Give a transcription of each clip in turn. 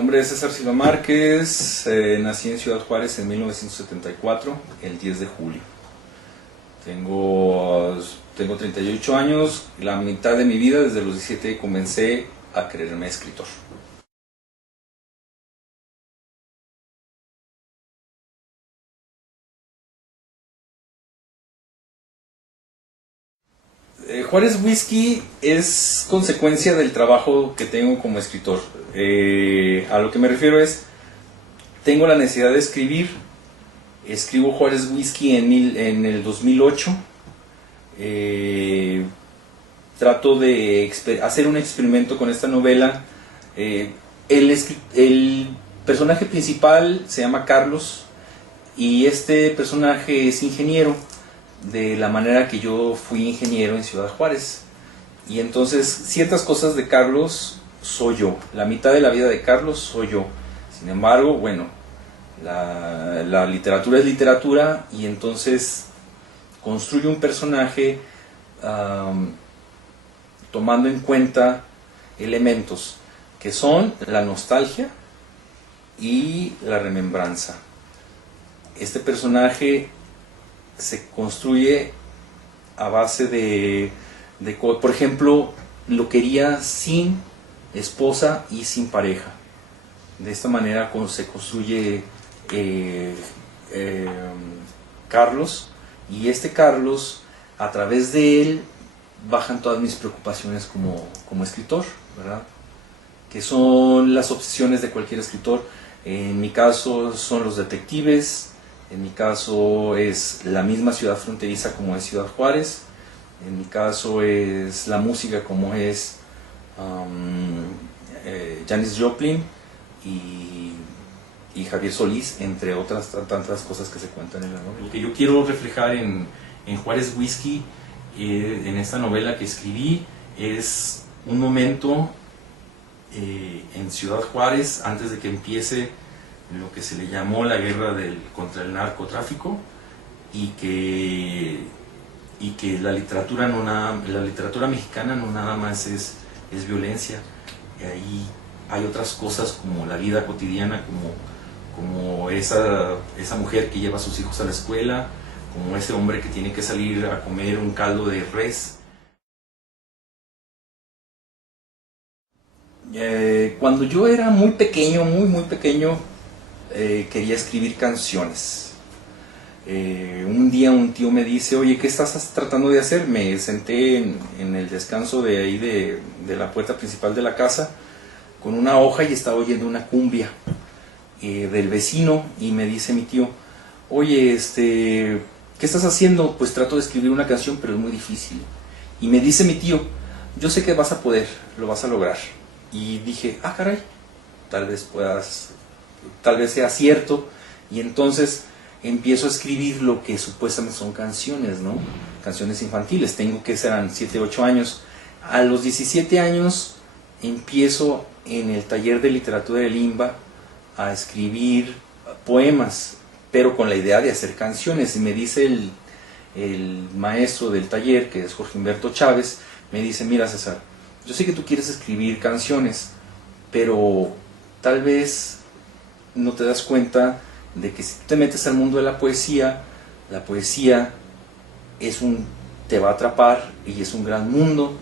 nombre es César Silva Márquez, nací en Ciudad Juárez en 1974, el 10 de julio. Tengo 38 años, la mitad de mi vida, desde los 17, comencé a creerme escritor. Juárez Whisky es consecuencia del trabajo que tengo como escritor. A lo que me refiero es, tengo la necesidad de escribir. Escribo Juárez Whisky en el 2008. Trato de hacer un experimento con esta novela. El personaje principal se llama Carlos y este personaje es ingeniero, de la manera que yo fui ingeniero en Ciudad Juárez. Y entonces ciertas cosas de Carlos soy yo, la mitad de la vida de Carlos soy yo. Sin embargo, bueno, la literatura es literatura, y entonces construyo un personaje tomando en cuenta elementos que son la nostalgia y la remembranza. Este personaje se construye a base de por ejemplo, lo quería sin esposa y sin pareja. De esta manera se construye Carlos, y este Carlos, a través de él bajan todas mis preocupaciones como escritor, ¿verdad? Que son las obsesiones de cualquier escritor. En mi caso son los detectives. En mi caso es la misma ciudad fronteriza como es Ciudad Juárez. En mi caso es la música como es Janis Joplin y Javier Solís, entre otras tantas cosas que se cuentan en la novela. Lo que yo quiero reflejar en Juárez Whisky, en esta novela que escribí, es un momento en Ciudad Juárez antes de que empiece lo que se le llamó la guerra contra el narcotráfico, y que la literatura mexicana no nada más es violencia. Ahí hay otras cosas como la vida cotidiana, como esa mujer que lleva a sus hijos a la escuela, como ese hombre que tiene que salir a comer un caldo de res. Cuando yo era muy pequeño, muy pequeño, quería escribir canciones. Un día un tío me dice: oye, ¿qué estás tratando de hacer? Me senté en el descanso de ahí de la puerta principal de la casa con una hoja y estaba oyendo una cumbia del vecino, y me dice mi tío: oye, ¿qué estás haciendo? Pues trato de escribir una canción, pero es muy difícil. Y me dice mi tío: yo sé que vas a poder, lo vas a lograr. Y dije: ah, caray, tal vez sea cierto. Y entonces empiezo a escribir lo que supuestamente son canciones, ¿no? Canciones infantiles. Tengo que serán 7, 8 años. A los 17 años empiezo en el taller de literatura del IMBA a escribir poemas, pero con la idea de hacer canciones. Y me dice el maestro del taller, que es Jorge Humberto Chávez, me dice: mira, César, yo sé que tú quieres escribir canciones, pero tal vez no te das cuenta de que si te metes al mundo de la poesía te va a atrapar, y es un gran mundo,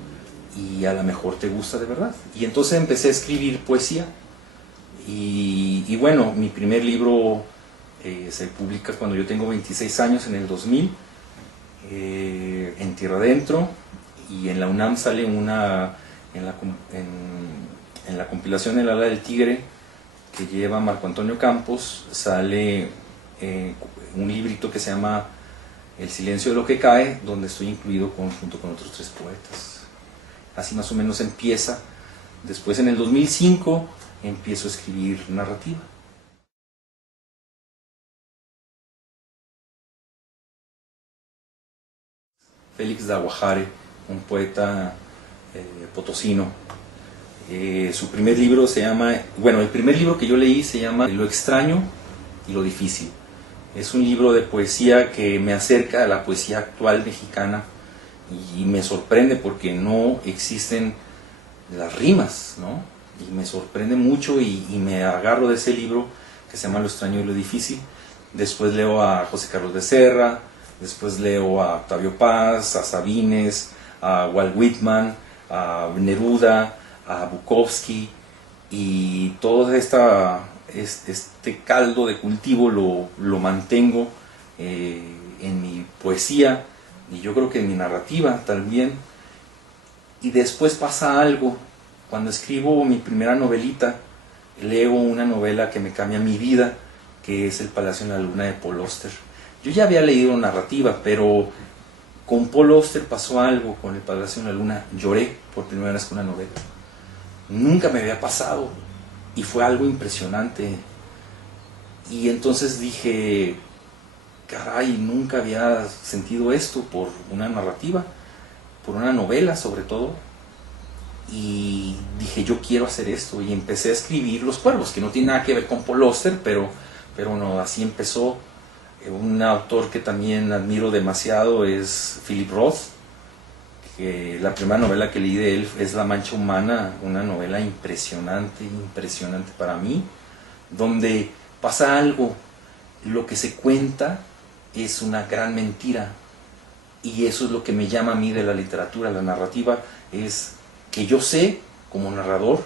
y a lo mejor te gusta de verdad. Y entonces empecé a escribir poesía, y bueno, mi primer libro se publica cuando yo tengo 26 años, en el 2000, en Tierra Adentro, y en la UNAM sale en la compilación El ala del tigre, que lleva Marco Antonio Campos, sale un librito que se llama El silencio de lo que cae, donde estoy incluido junto con otros 3 poetas. Así más o menos empieza. Después, en el 2005, empiezo a escribir narrativa. Félix de Aguajare, un poeta potosino. Su primer libro el primer libro que yo leí se llama Lo extraño y lo difícil. Es un libro de poesía que me acerca a la poesía actual mexicana, y me sorprende porque no existen las rimas, ¿no? y me sorprende mucho y me agarro de ese libro que se llama Lo extraño y lo difícil. Después leo a José Carlos Becerra, después leo a Octavio Paz, a Sabines, a Walt Whitman, a Neruda, a Bukowski, y todo este caldo de cultivo lo mantengo en mi poesía y yo creo que en mi narrativa también. Y después pasa algo, cuando escribo mi primera novelita, leo una novela que me cambia mi vida, que es El Palacio en la Luna de Paul Auster. Yo ya había leído narrativa, pero con Paul Auster pasó algo, con El Palacio en la Luna lloré por primera vez con una novela. Nunca me había pasado y fue algo impresionante. Y entonces dije, caray, nunca había sentido esto por una narrativa, por una novela sobre todo. Y dije, yo quiero hacer esto, y empecé a escribir Los Cuervos, que no tiene nada que ver con Paul Auster, pero no, así empezó. Un autor que también admiro demasiado es Philip Roth, que la primera novela que leí de él es La Mancha Humana, una novela impresionante para mí, donde pasa algo, lo que se cuenta es una gran mentira, y eso es lo que me llama a mí de la literatura. La narrativa es que yo sé, como narrador,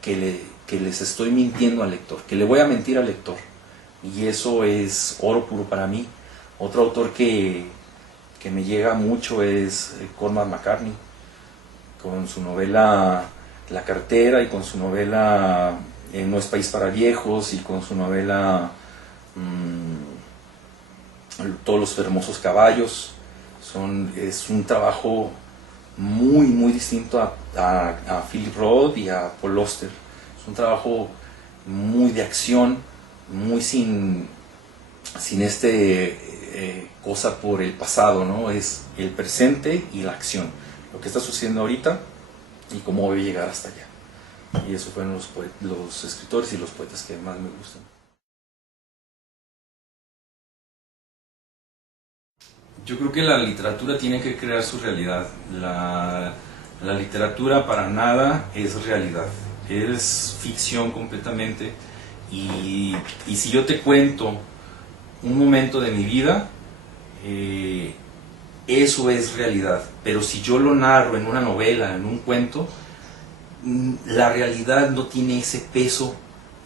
que les estoy mintiendo al lector, que le voy a mentir al lector, y eso es oro puro para mí. Otro autor que me llega mucho es Cormac McCartney, con su novela La Cartera, y con su novela No es país para viejos, y con su novela Todos los hermosos caballos. Es un trabajo muy distinto a Philip Roth y a Paul Auster. Es un trabajo muy de acción, muy sin cosa por el pasado, ¿no? Es el presente y la acción, lo que está sucediendo ahorita y cómo voy a llegar hasta allá. Y esos fueron los escritores y los poetas que más me gustan. Yo creo que la literatura tiene que crear su realidad. La literatura para nada es realidad, es ficción completamente. Y si yo te cuento un momento de mi vida, eso es realidad. Pero si yo lo narro en una novela, en un cuento, la realidad no tiene ese peso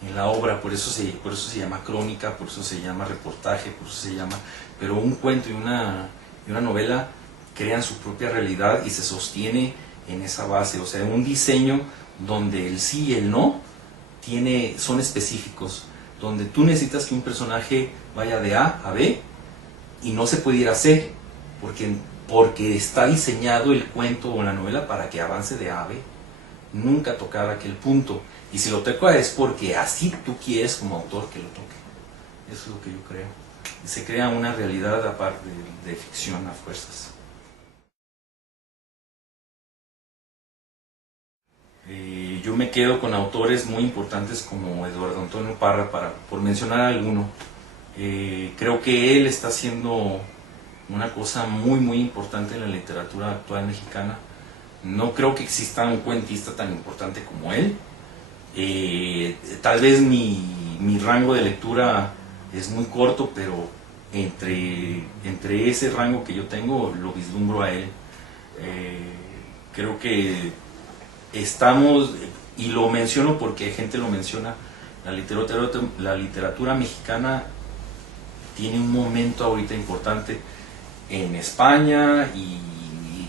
en la obra. Por eso se llama crónica, por eso se llama reportaje, por eso se llama... Pero un cuento y una novela crean su propia realidad y se sostiene en esa base. O sea, un diseño donde el sí y el no son específicos, donde tú necesitas que un personaje vaya de A a B y no se puede ir a C, porque está diseñado el cuento o la novela para que avance de A a B, nunca tocar aquel punto. Y si lo toca es porque así tú quieres como autor que lo toque. Eso es lo que yo creo. Se crea una realidad aparte de ficción a fuerzas. Yo me quedo con autores muy importantes como Eduardo Antonio Parra, por mencionar alguno. Creo que él está haciendo una cosa muy importante en la literatura actual mexicana. No creo que exista un cuentista tan importante como él. Tal vez mi rango de lectura es muy corto, pero entre ese rango que yo tengo lo vislumbro a él. Creo que estamos, y lo menciono porque gente lo menciona, la literatura mexicana tiene un momento ahorita importante en España y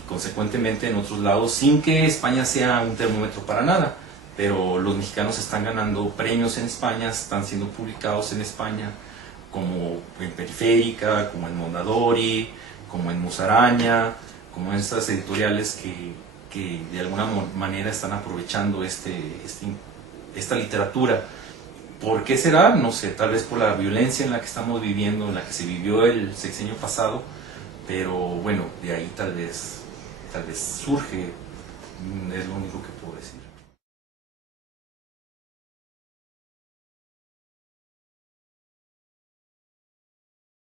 consecuentemente en otros lados, sin que España sea un termómetro para nada, pero los mexicanos están ganando premios en España, están siendo publicados en España, como en Periférica, como en Mondadori, como en Musaraña, como en estas editoriales que de alguna manera están aprovechando esta literatura. ¿Por qué será? No sé, tal vez por la violencia en la que estamos viviendo, en la que se vivió el sexenio pasado, pero bueno, de ahí tal vez surge, es lo único que puedo decir.